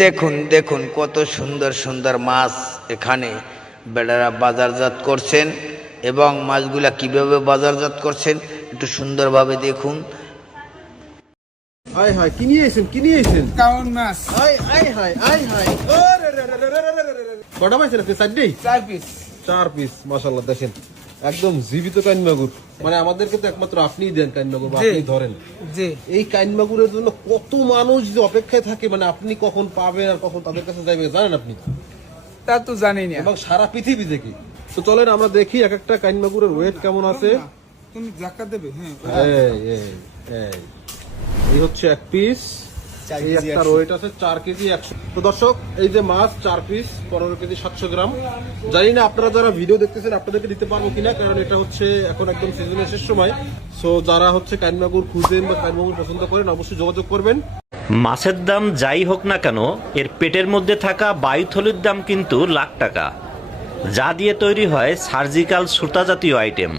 দেখুন দেখুন কত সুন্দর সুন্দর মাছ এখানে বেড়ারা বাজারজাত করছেন এবং মাছগুলা কিভাবে বাজারজাত করছেন একটু সুন্দরভাবে দেখুন। হাই হাই কি নিয়ে এসেছেন, কি নিয়ে এসেছেন? কাউন মাছ হাই হাই হাই হাই হাই কটা পাইছেন আপনি? চারটেই? 4 পিস। 4 পিস মাশাআল্লাহ। দেখেন একদম জীবিত কাইন মাগুর, মানে আমাদেরকে তো একমাত্র আপনিই দেন কাইন মাগুর, আপনি ধরেন। জি, এই কাইন মাগুরের জন্য কত মানুষ যে অপেক্ষায় থাকে, মানে আপনি কখন পাবেন আর কখন তাদের কাছে যাবেন জানেন আপনি, তা তো জানি না। এবং সারা পৃথিবী থেকে। তো চলেন আমরা দেখি এক একটা কাইন মাগুরের ওয়েট কেমন আছে। তুমি জাকাত দেবে? হ্যাঁ, এই হচ্ছে এক পিস, এই একটা ওয়েট আছে 4 কেজি 100। তো দর্শক এই যে মাছ 4 পিস 15 কেজি 700 গ্রাম। জানি না আপনারা যারা ভিডিও দেখতেছেন আপনাদেরকে দিতে পারবো কিনা, কারণ এটা হচ্ছে এখন একদম সিজনের শেষ সময়। সো যারা হচ্ছে কাইন মাগুর খুঁজেন বা কাইন মাগুর পছন্দ করেন অবশ্যই যোগাযোগ করবেন। মাছের দাম যাই হোক না কেন, এর পেটের মধ্যে থাকা বায়ুথলির দাম কিন্তু লাখ টাকা, যা দিয়ে তৈরি হয় সার্জিক্যাল সুতা জাতীয় আইটেম।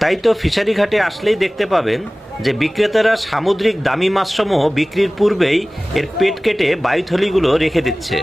তাই তো ফিশারি ঘাটে আসলেই দেখতে পাবেন যে বিক্রেতারা সামুদ্রিক দামি মাছসমূহ বিক্রির পূর্বেই এর পেট কেটে বায়ুথলিগুলো রেখে দিচ্ছে।